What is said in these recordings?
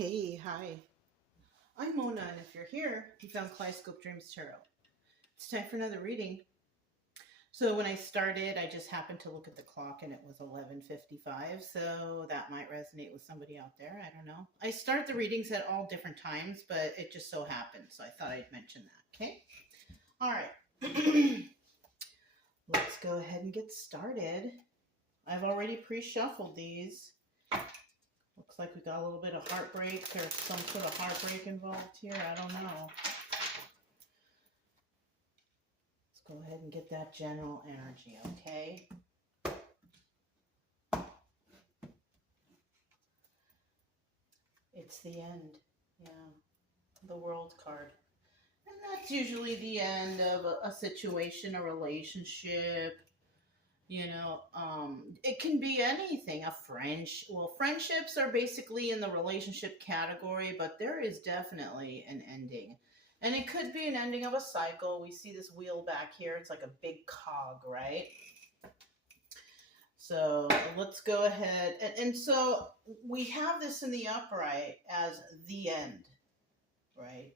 Hey, hi. I'm Mona, and if you're here, you found Kaleidoscope Dreams Tarot. It's time for another reading. So when I started, I just happened to look at the clock and it was 11:55, so that might resonate with somebody out there. I don't know. I start the readings at all different times, but it just so happened, so I thought I'd mention that, okay? All right. Let's go ahead and get started. I've already pre-shuffled these. Looks like we got a little bit of heartbreak or some sort of heartbreak involved here. I don't know. Let's go ahead and get that general energy, okay? It's the end. Yeah. The World card. And that's usually the end of a situation, a relationship. It can be anything. Friendships are basically in the relationship category, but there is definitely an ending. And it could be an ending of a cycle. We see this wheel back here. It's like a big cog, right? So let's go ahead. And so we have this in the upright as the end, right?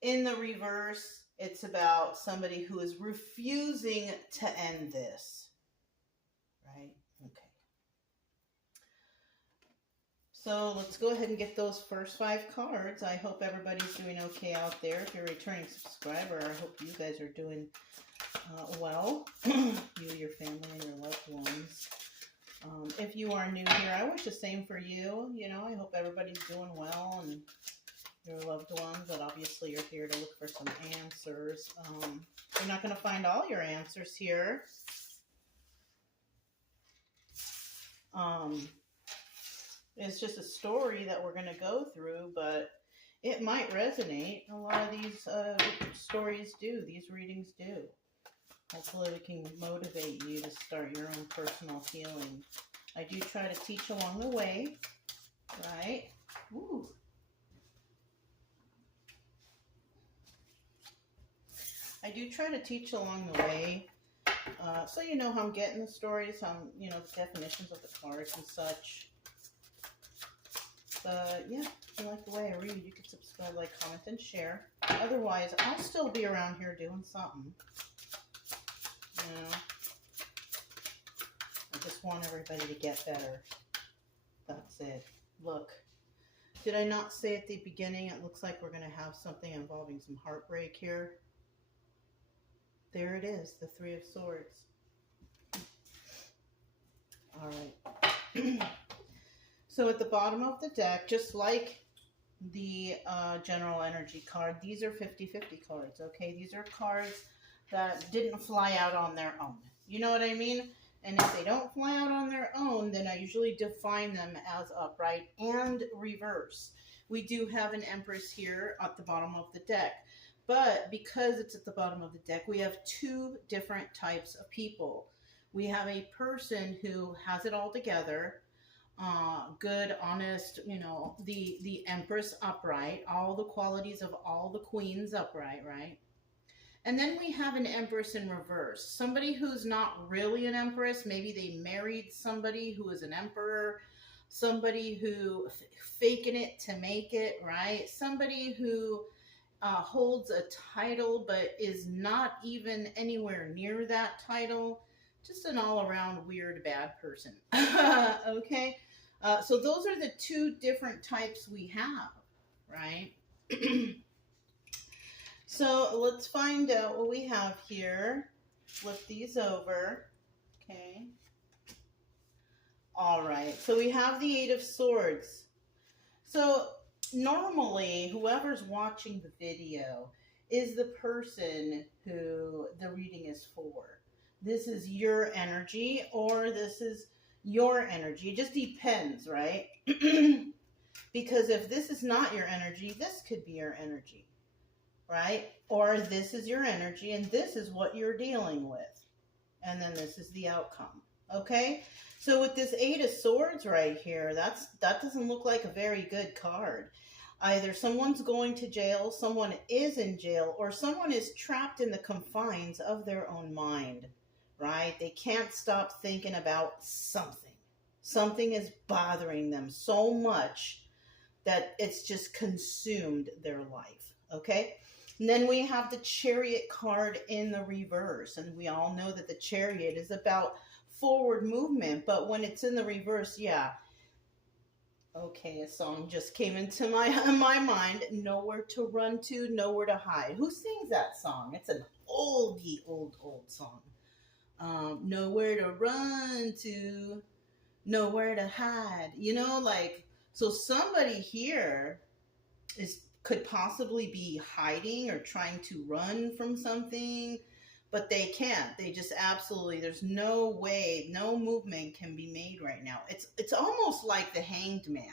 In the reverse, it's about somebody who is refusing to end this, right? Okay. So let's go ahead and get those first 5 cards. I hope everybody's doing okay out there. If you're a returning subscriber, I hope you guys are doing well. You, your family, and your loved ones. If you are new here, I wish the same for you. I hope everybody's doing well and your loved ones, but obviously you're here to look for some answers. You're not going to find all your answers here. It's just a story that we're going to go through, but it might resonate. A lot of these stories do. These readings do. Hopefully we can motivate you to start your own personal healing. I do try to teach along the way, right? Ooh. I do try to teach along the way, so you know how I'm getting the stories, the definitions of the cards and such. But yeah, if you like the way I read, you can subscribe, like, comment, and share. Otherwise, I'll still be around here doing something. I just want everybody to get better. That's it. Look, did I not say at the beginning, it looks like we're going to have something involving some heartbreak here? There it is, the 3 of Swords. All right. So at the bottom of the deck, just like the general energy card, these are 50-50 cards, okay? These are cards that didn't fly out on their own. You know what I mean? And if they don't fly out on their own, then I usually define them as upright and reverse. We do have an Empress here at the bottom of the deck. But because it's at the bottom of the deck, we have 2 different types of people. We have a person who has it all together, good, honest, the Empress upright, all the qualities of all the queens upright, right? And then we have an Empress in reverse, somebody who's not really an Empress. Maybe they married somebody who is an Emperor, somebody who faking it to make it, right? Somebody who holds a title but is not even anywhere near that title. Just an all-around weird bad person. Okay? So those are the 2 different types we have, right? So let's find out what we have here. Flip these over. Okay. All right. So we have the 8 of Swords. So normally, whoever's watching the video is the person who the reading is for. This is your energy, or this is your energy. It just depends, right? Because if this is not your energy, this could be your energy, right? Or this is your energy, and this is what you're dealing with. And then this is the outcome, okay? So with this 8 of Swords right here, that doesn't look like a very good card. Either someone's going to jail, someone is in jail, or someone is trapped in the confines of their own mind, right? They can't stop thinking about something. Something is bothering them so much that it's just consumed their life. Okay. And then we have the Chariot card in the reverse. And we all know that the Chariot is about forward movement. But when it's in the reverse, yeah. Okay, a song just came into my mind. Nowhere to run to, nowhere to hide. Who sings that song? It's an oldie, old song. Nowhere to run to, nowhere to hide. You know, like, so somebody here could possibly be hiding or trying to run from something, but they can't. They just absolutely, there's no way, no movement can be made right now. It's almost like the Hanged Man,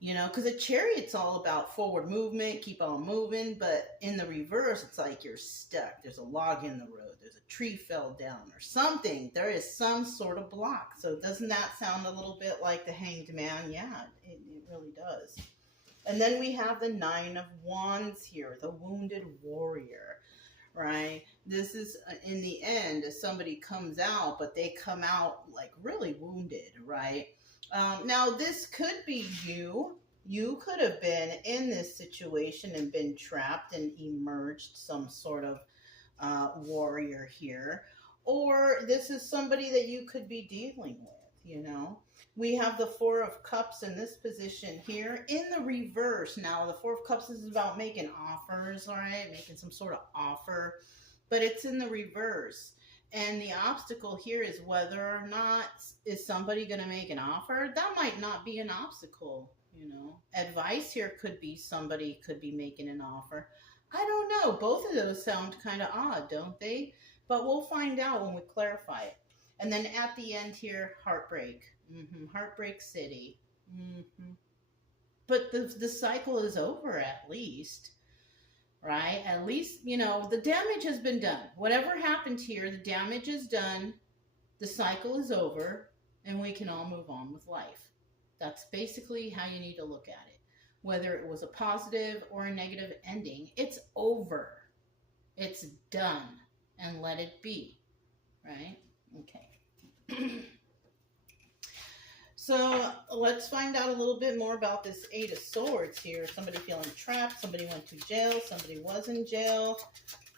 you know, because a Chariot's all about forward movement, keep on moving, but in the reverse, it's like you're stuck. There's a log in the road. There's a tree fell down or something. There is some sort of block. So doesn't that sound a little bit like the Hanged Man? Yeah, it really does. And then we have the Nine of Wands here, the Wounded Warrior, right? This is, in the end, somebody comes out, but they come out like really wounded, right? Now, this could be you. You could have been in this situation and been trapped and emerged some sort of warrior here. Or this is somebody that you could be dealing with, you know? We have the Four of Cups in this position here in the reverse. Now, the Four of Cups is about making offers, all right? Making some sort of offer, but it's in the reverse. And the obstacle here is whether or not is somebody going to make an offer. That might not be an obstacle, you know. Advice here could be somebody could be making an offer. I don't know. Both of those sound kind of odd, don't they? But we'll find out when we clarify it. And then at the end here, heartbreak. Heartbreak City. But the cycle is over at least, right? At least, you know, the damage has been done. Whatever happened here, the damage is done. The cycle is over, and we can all move on with life. That's basically how you need to look at it. Whether it was a positive or a negative ending, it's over. It's done, and let it be, right? Okay. So let's find out a little bit more about this Eight of Swords here. Somebody feeling trapped. Somebody went to jail. Somebody was in jail.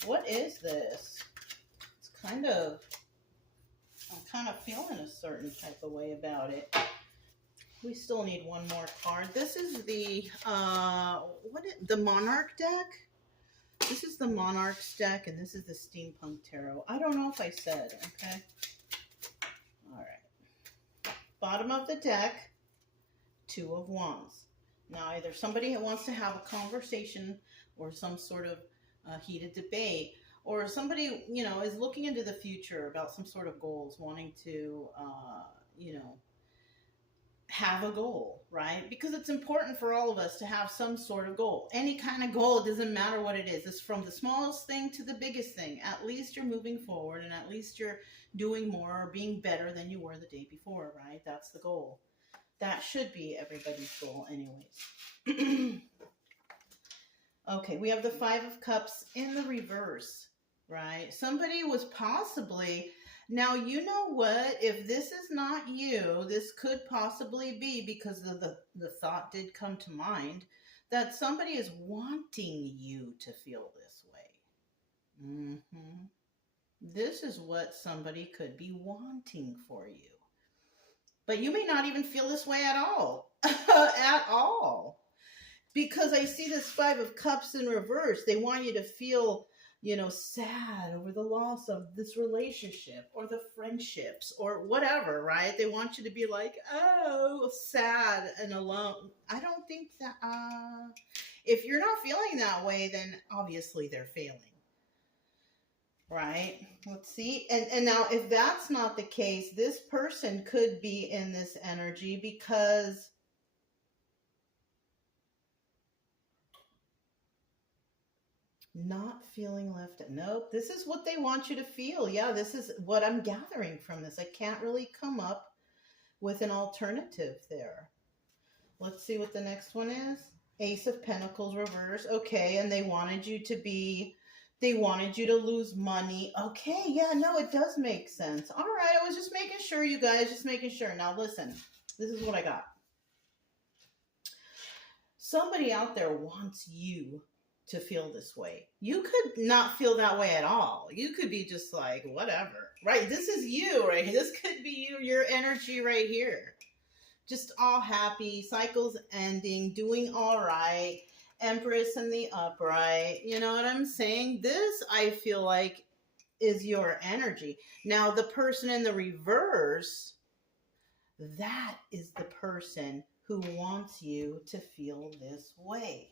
What is this? It's I'm kind of feeling a certain type of way about it. We still need one more card. This is the, the Monarch deck? This is the Monarch's deck, and this is the Steampunk Tarot. I don't know if I said, okay? All right. Bottom of the deck, Two of Wands. Now, either somebody wants to have a conversation or some sort of heated debate, or somebody, you know, is looking into the future about some sort of goals, wanting to, you know, have a goal, right? Because it's important for all of us to have some sort of goal. Any kind of goal, it doesn't matter what it is. It's from the smallest thing to the biggest thing. At least you're moving forward, and at least you're doing more or being better than you were the day before, right? That's the goal. That should be everybody's goal anyways. Okay, we have the Five of Cups in the reverse, right? Somebody was possibly... Now, you know what? If this is not you, this could possibly be, because the thought did come to mind, that somebody is wanting you to feel this way. This is what somebody could be wanting for you. But you may not even feel this way at all. At all. Because I see this Five of Cups in reverse. They want you to feel, you know, sad over the loss of this relationship or the friendships or whatever, right? They want you to be like, oh, sad and alone. I don't think that, if you're not feeling that way, then obviously they're failing, right? Let's see. And now if that's not the case, this person could be in this energy because not feeling left. Nope. This is what they want you to feel. Yeah, this is what I'm gathering from this. I can't really come up with an alternative there. Let's see what the next one is. Ace of Pentacles reverse. Okay, and they wanted you to lose money. Okay, yeah, no, it does make sense. All right, I was just making sure, you guys, just making sure. Now listen, this is what I got. somebody out there wants you to feel this way. You could not feel that way at all. You could be just like, whatever, right? This is you, right? This could be you, your energy right here. Just all happy, cycles ending, doing all right, Empress in the upright. You know what I'm saying? This, I feel like, is your energy. Now, the person in the reverse, that is the person who wants you to feel this way,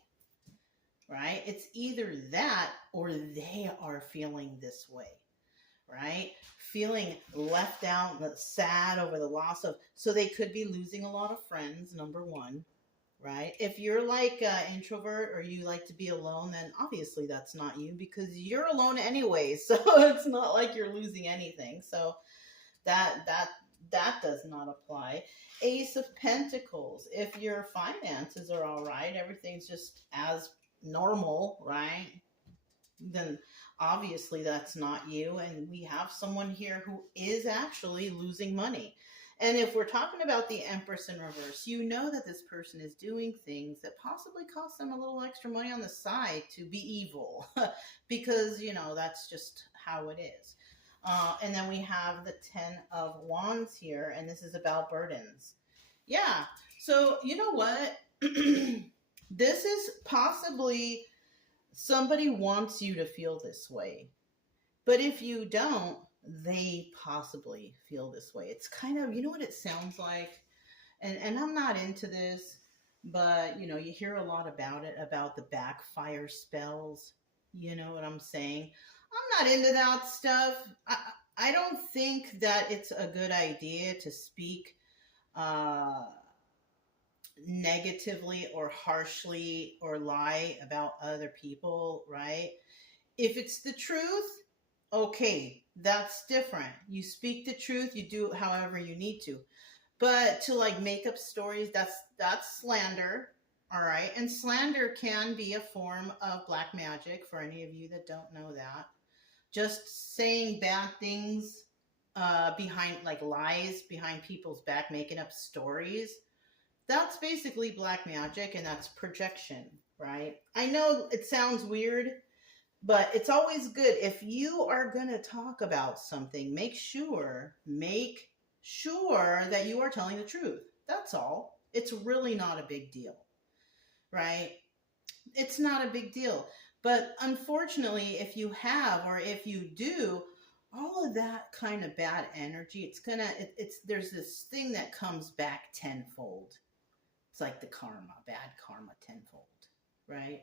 right? It's either that or they are feeling this way, right? Feeling left out, sad over the loss of, so they could be losing a lot of friends, number one, right? If you're like an introvert or you like to be alone, then obviously that's not you because you're alone anyway. So it's not like you're losing anything. So that does not apply. Ace of Pentacles. If your finances are all right, everything's just as normal, right? Then obviously that's not you. And we have someone here who is actually losing money. And if we're talking about the Empress in reverse, you know that this person is doing things that possibly cost them a little extra money on the side to be evil because, you know, that's just how it is. And then we have the 10 of Wands here, and this is about burdens. Yeah. So, you know what? This is possibly somebody wants you to feel this way. But if you don't, they possibly feel this way. It's kind of, you know what it sounds like? And I'm not into this, but, you know, you hear a lot about it, about the backfire spells. You know what I'm saying? I'm not into that stuff. I don't think that it's a good idea to speak negatively or harshly or lie about other people, right? If it's the truth, okay, that's different. You speak the truth, you do it however you need to. But to like make up stories, that's slander, all right? And slander can be a form of black magic for any of you that don't know that. Just saying bad things behind, like lies behind people's back, making up stories. That's basically black magic and that's projection, right? I know it sounds weird, but it's always good if you are going to talk about something, make sure that you are telling the truth. That's all. It's really not a big deal, right? It's not a big deal. But unfortunately, if you have or if you do, all of that kind of bad energy, there's this thing that comes back tenfold. It's like the karma, bad karma tenfold, right?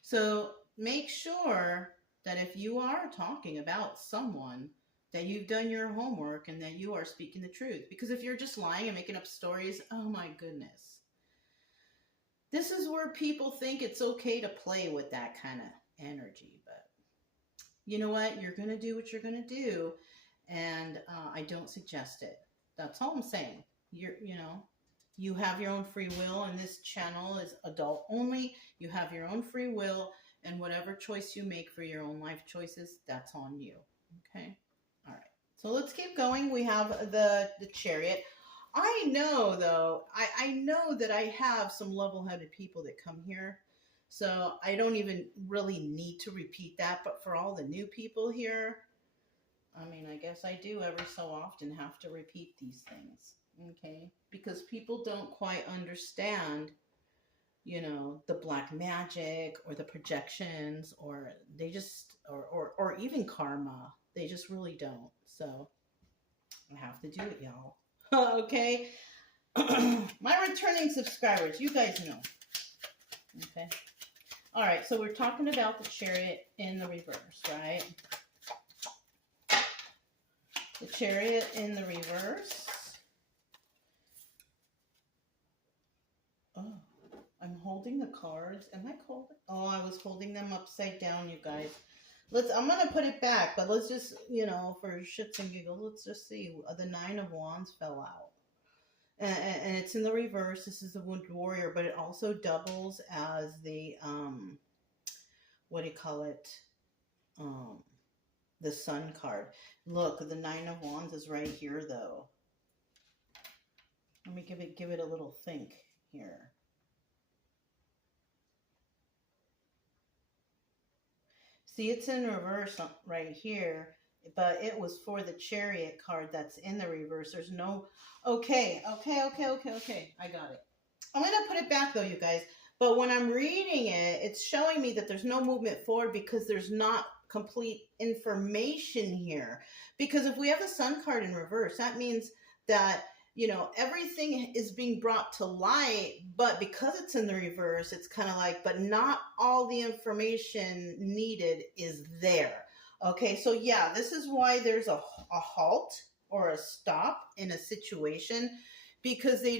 So make sure that if you are talking about someone, that you've done your homework and that you are speaking the truth. Because if you're just lying and making up stories, oh my goodness. This is where people think it's okay to play with that kind of energy. But you know what? You're going to do what you're going to do. And I don't suggest it. That's all I'm saying. You have your own free will, and this channel is adult only. You have your own free will, and whatever choice you make for your own life choices, that's on you. Okay? All right. So let's keep going. We have the Chariot. I know, though, I know that I have some level-headed people that come here, so I don't even really need to repeat that. But for all the new people here, I mean, I guess I do every so often have to repeat these things, okay? Because people don't quite understand, you know, the black magic or the projections, or they just, or even karma. They just really don't. So I have to do it, y'all. Okay? My returning subscribers, you guys know. Okay? All right, so we're talking about the Chariot in the reverse, right? The Chariot in the reverse. Oh, I'm holding the cards. Am I holding? Oh, I was holding them upside down, you guys. I'm going to put it back, but let's just, you know, for shits and giggles, let's just see. The 9 of Wands fell out. And it's in the reverse. This is the Wounded Warrior, but it also doubles as the, what do you call it? The Sun card. Look, the 9 of Wands is right here, though. Let me give it a little think here. See, it's in reverse right here, but it was for the Chariot card that's in the reverse. There's no, okay. I got it. I'm going to put it back though, you guys. But when I'm reading it, it's showing me that there's no movement forward because there's not complete information here. Because if we have the Sun card in reverse, that means that, you know, everything is being brought to light, but because it's in the reverse, it's kind of like, but not all the information needed is there. Okay, so yeah, this is why there's a halt or a stop in a situation, because they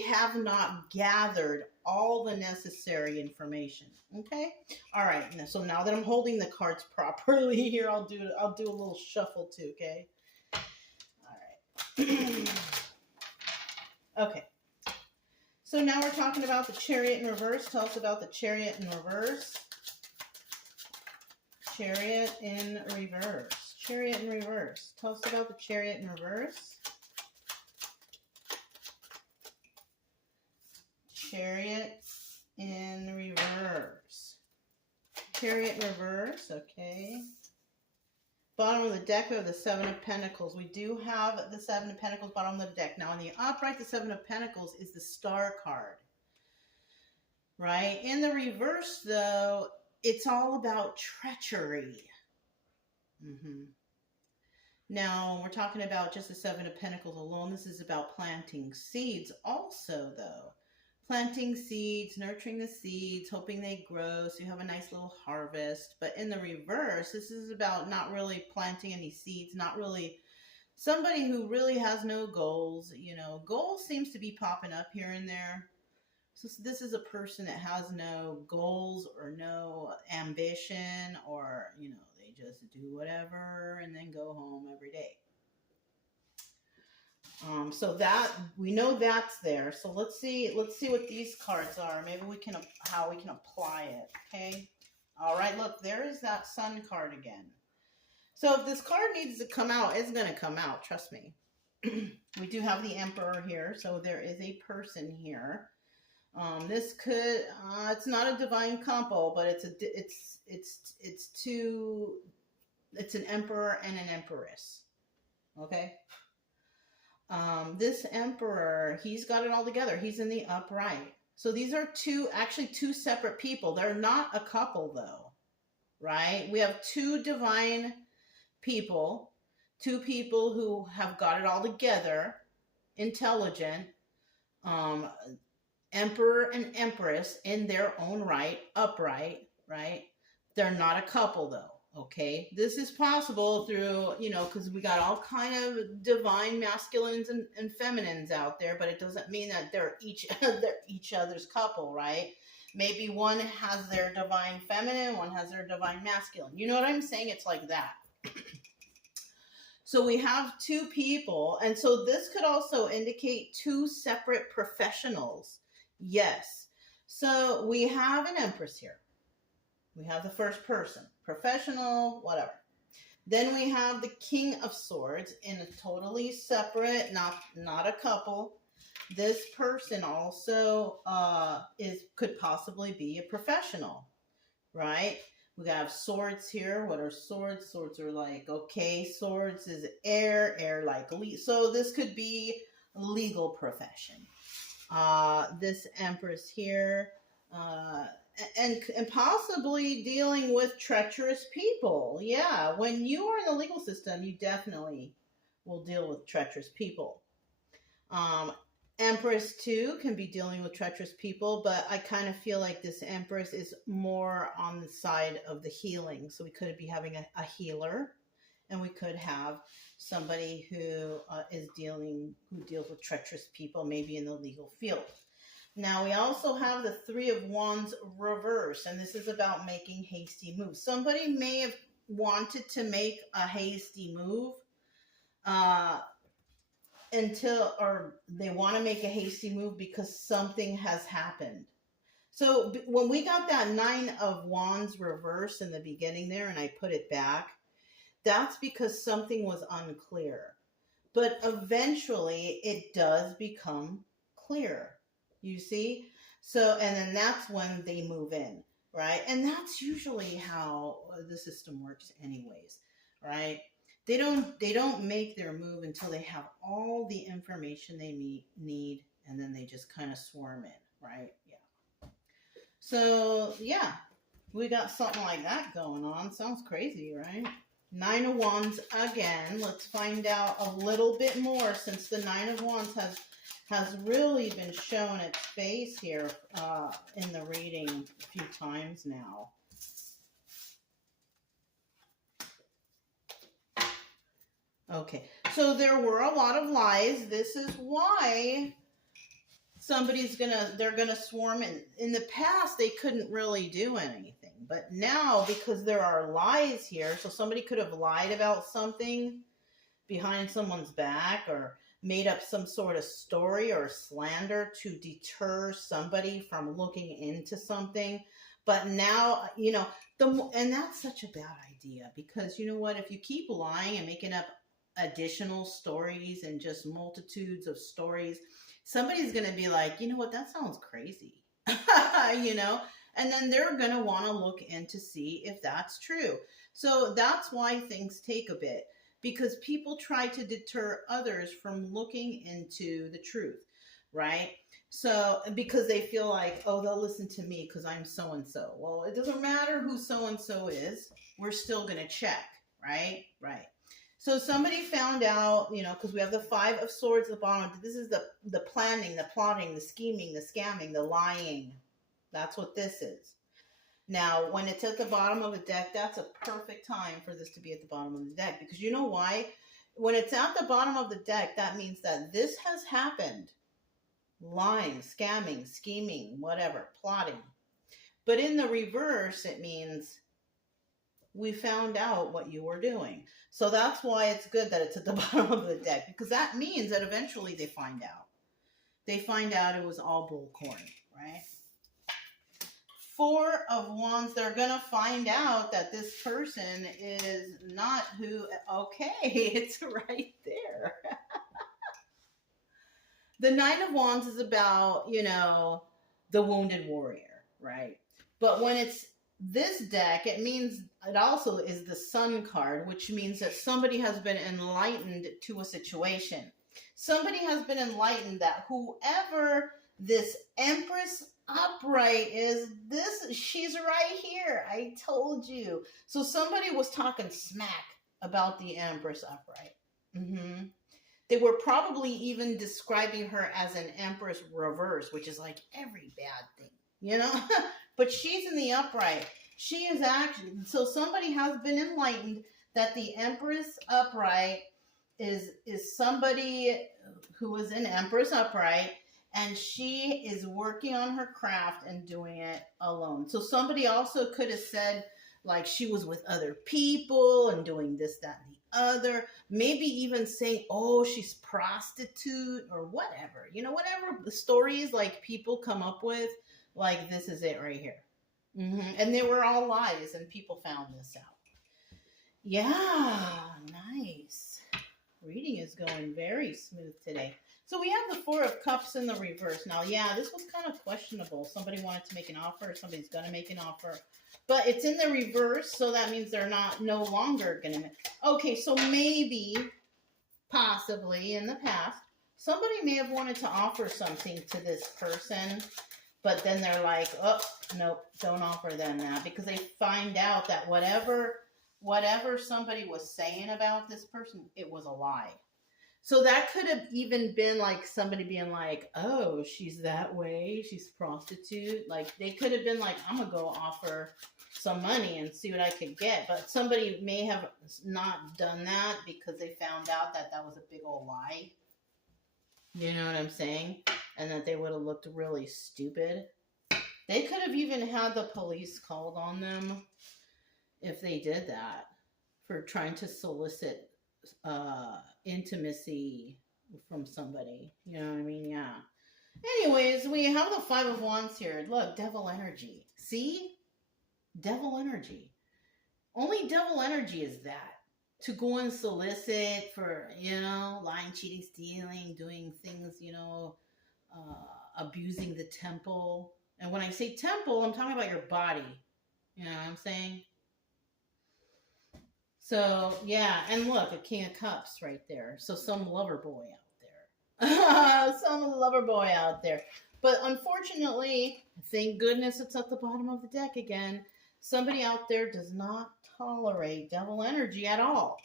have not gathered all the necessary information. Okay, all right. So now that I'm holding the cards properly here, I'll do a little shuffle too. Okay, all right. Okay. So now we're talking about the Chariot in reverse. Tell us about the Chariot in reverse. Chariot in reverse. Chariot in reverse. Tell us about the Chariot in reverse. Chariot in reverse. Chariot in reverse, okay. Bottom of the deck are the Seven of Pentacles. We do have the Seven of Pentacles bottom of the deck. Now, in the upright, the Seven of Pentacles is the Star card, right? In the reverse, though, it's all about treachery. Now, we're talking about just the Seven of Pentacles alone. This is about planting seeds also, though. Planting seeds, nurturing the seeds, hoping they grow so you have a nice little harvest. But in the reverse, this is about not really planting any seeds, not really somebody who really has no goals. You know, goals seems to be popping up here and there. So this is a person that has no goals or no ambition, or, you know, they just do whatever and then go home every day. So that we know that's there. So let's see what these cards are. Maybe how we can apply it. Okay. All right. Look, there is that Sun card again. So if this card needs to come out, it's going to come out. Trust me. We do have the Emperor here. So there is a person here. This could, it's not a divine couple, but it's an Emperor and an Empress. Okay. This Emperor, he's got it all together. He's in the upright. So these are two separate people. They're not a couple though, right? We have two divine people, two people who have got it all together, intelligent, Emperor and Empress in their own right, upright, right? They're not a couple though. Okay, this is possible through, you know, because we got all kind of divine masculines and feminines out there, but it doesn't mean that they're each other's couple, right? Maybe one has their divine feminine, one has their divine masculine. You know what I'm saying? It's like that. So we have two people, and so this could also indicate two separate professionals. Yes. So we have an Empress here. We have the first person, professional, whatever. Then we have the King of Swords in a totally separate, not a couple. This person also could possibly be a professional, right? We have swords here. What are swords? Swords are like, okay, swords is air like so this could be legal profession. This Empress here, and possibly dealing with treacherous people. Yeah, when you are in the legal system, you definitely will deal with treacherous people. Empress too can be dealing with treacherous people, but I kind of feel like this Empress is more on the side of the healing. So we could be having a healer, and we could have somebody who deals with treacherous people, maybe in the legal field. Now, we also have the Three of Wands reverse, and this is about making hasty moves. Somebody may have wanted to make a hasty move or they want to make a hasty move because something has happened. So when we got that Nine of Wands reverse in the beginning there, and I put it back, that's because something was unclear. But eventually, it does become clear. You see? So, and then that's when they move in. right? And that's usually how the system works anyways, right? They don't make their move until they have all the information they need, and then they just kind of swarm in, right? Yeah. So, yeah, we got something like that going on. Sounds crazy, right? Nine of Wands again. Let's find out a little bit more, since the Nine of Wands has really been shown its face here in the reading a few times now. Okay, so there were a lot of lies. This is why they're gonna swarm in. In the past, they couldn't really do anything, but now, because there are lies here, so somebody could have lied about something behind someone's back, or made up some sort of story or slander to deter somebody from looking into something. But now, and that's such a bad idea, because you know what? If you keep lying and making up additional stories and just multitudes of stories, somebody's going to be like, you know what? That sounds crazy, and then they're going to want to look in to see if that's true. So that's why things take a bit, because people try to deter others from looking into the truth, right? So, because they feel like, oh, they'll listen to me because I'm so-and-so. Well, it doesn't matter who so-and-so is. We're still going to check, right? Right. So somebody found out, because we have the Five of Swords at the bottom. This is the planning, the plotting, the scheming, the scamming, the lying. That's what this is. Now, when it's at the bottom of the deck, that's a perfect time for this to be at the bottom of the deck. Because you know why? When it's at the bottom of the deck, that means that this has happened. Lying, scamming, scheming, whatever, plotting. But in the reverse, it means we found out what you were doing. So that's why it's good that it's at the bottom of the deck, because that means that eventually they find out. They find out it was all bullcorn, right? Four of Wands, they're going to find out that this person is not who... Okay, it's right there. The Nine of Wands is about, the wounded warrior, right? But when it's this deck, it also is the Sun card, which means that somebody has been enlightened to a situation. Somebody has been enlightened that whoever this Empress upright is, she's right here. I told you. So somebody was talking smack about the Empress upright. Mm-hmm. They were probably even describing her as an Empress reverse, which is like every bad thing, But she's in the upright. She is actually, so somebody has been enlightened that the Empress upright is somebody who is an Empress upright, and she is working on her craft and doing it alone. So somebody also could have said, like, she was with other people and doing this, that, and the other. Maybe even saying, oh, she's prostitute or whatever. Whatever the stories like people come up with, like, this is it right here. Mm-hmm. And they were all lies, and people found this out. Yeah, nice. Reading is going very smooth today. So we have the Four of Cups in the reverse. Now, yeah, this was kind of questionable. Somebody wanted to make an offer. Somebody's going to make an offer. But it's in the reverse, so that means they're no longer going to make... Okay, so maybe, possibly, in the past, somebody may have wanted to offer something to this person, but then they're like, oh, nope, don't offer them that, because they find out that whatever somebody was saying about this person, it was a lie. So that could have even been like somebody being like, oh, she's that way, she's prostitute. Like, they could have been like, I'm going to go offer some money and see what I could get. But somebody may have not done that because they found out that was a big old lie. You know what I'm saying? And that they would have looked really stupid. They could have even had the police called on them if they did that, for trying to solicit intimacy from somebody. You know what I mean? Yeah. Anyways, we have the Five of Wands here. Look, devil energy. See? Devil energy. Only devil energy is that. To go and solicit for, lying, cheating, stealing, doing things, abusing the temple And when I say temple, I'm talking about your body. You know what I'm saying? So, yeah. And look, a King of Cups right there. So some lover boy out there. Some lover boy out there. But unfortunately, thank goodness it's at the bottom of the deck again. Somebody out there does not tolerate devil energy at all.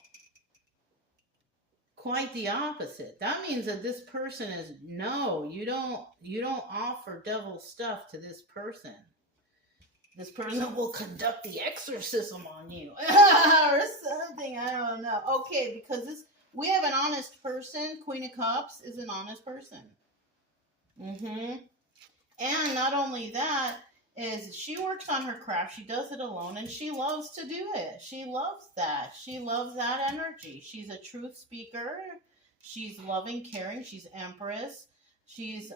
Quite the opposite. That means that this person is, no, you don't offer devil stuff to this person. This person will conduct the exorcism on you or something. I don't know. Okay, because we have an honest person. Queen of Cups is an honest person. And not only that, is she works on her craft. She does it alone, and she loves to do it. She loves that. She loves that energy. She's a truth speaker. She's loving, caring. She's empress. She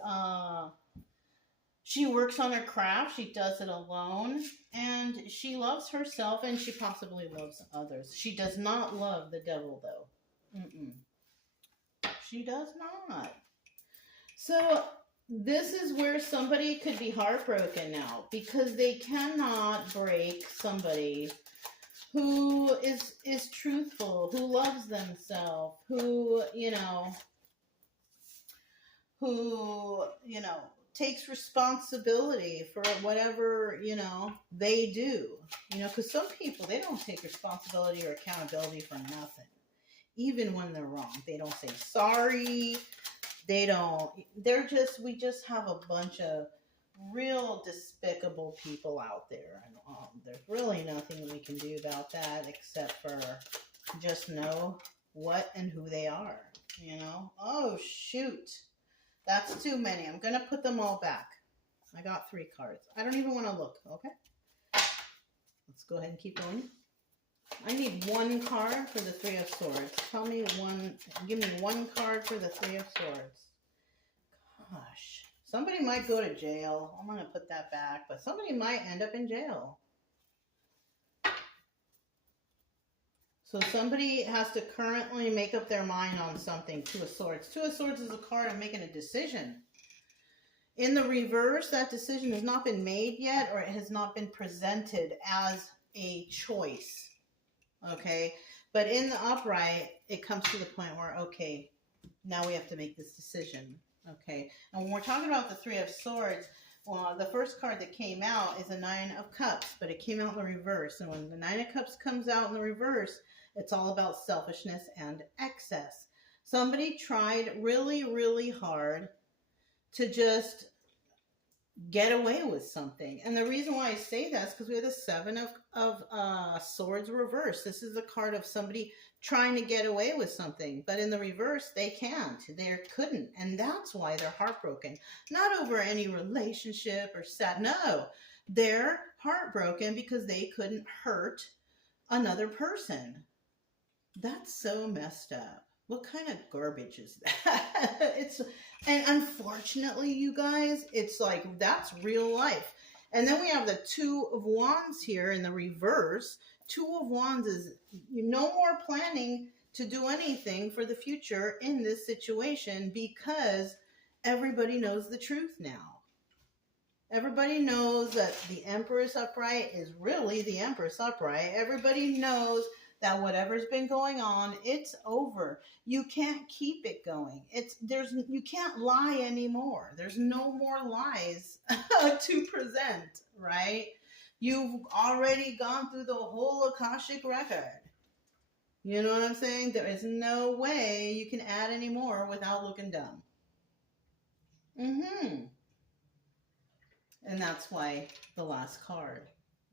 works on her craft. She does it alone, and she loves herself, and she possibly loves others. She does not love the devil, though. She does not. So this is where somebody could be heartbroken now, because they cannot break somebody who is truthful, who loves themselves, who takes responsibility for whatever, they do. Because some people, they don't take responsibility or accountability for nothing. Even when they're wrong. They don't say sorry. We just have a bunch of real despicable people out there. And there's really nothing we can do about that except for just know what and who they are, Oh, shoot. That's too many. I'm going to put them all back. I got 3 cards. I don't even want to look, okay? Let's go ahead and keep going. I need 1 card for the 3 of Swords. Give me 1 card for the 3 of Swords. Gosh. Somebody might go to jail. I'm going to put that back. But somebody might end up in jail. So somebody has to currently make up their mind on something. 2 of Swords. 2 of Swords is a card of making a decision. In the reverse, that decision has not been made yet, or it has not been presented as a choice. Okay? But in the upright, it comes to the point where, okay, now we have to make this decision. Okay? And when we're talking about the 3 of Swords, well, the first card that came out is a 9 of Cups, but it came out in the reverse. And when the 9 of Cups comes out in the reverse, it's all about selfishness and excess. Somebody tried really, really hard to just get away with something. And the reason why I say that is because we have the 7 of Swords reverse. This is a card of somebody trying to get away with something. But in the reverse, they can't. They couldn't. And that's why they're heartbroken. Not over any relationship or sad. No. They're heartbroken because they couldn't hurt another person. That's so messed up. What kind of garbage is that? And unfortunately, you guys, it's like, that's real life. And then we have the 2 of Wands here in the reverse. 2 of Wands is no more planning to do anything for the future in this situation because everybody knows the truth now. Everybody knows that the Empress upright is really the Empress upright. Everybody knows that whatever's been going on, it's over. You can't keep it going. You can't lie anymore. There's no more lies to present, right? You've already gone through the whole Akashic record. You know what I'm saying? There is no way you can add any more without looking dumb. And that's why the last card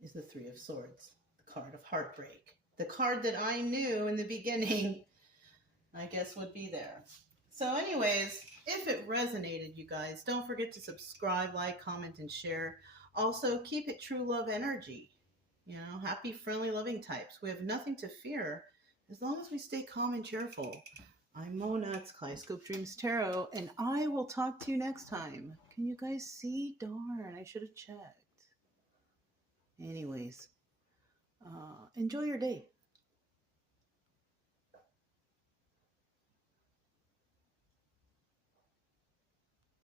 is the 3 of Swords, the card of heartbreak. The card that I knew in the beginning, I guess, would be there. So anyways, if it resonated, you guys, don't forget to subscribe, like, comment, and share. Also, keep it true love energy. Happy, friendly, loving types. We have nothing to fear as long as we stay calm and cheerful. I'm Mona, it's Kaleidoscope Dreams Tarot, and I will talk to you next time. Can you guys see? Darn, I should have checked. Anyways, enjoy your day.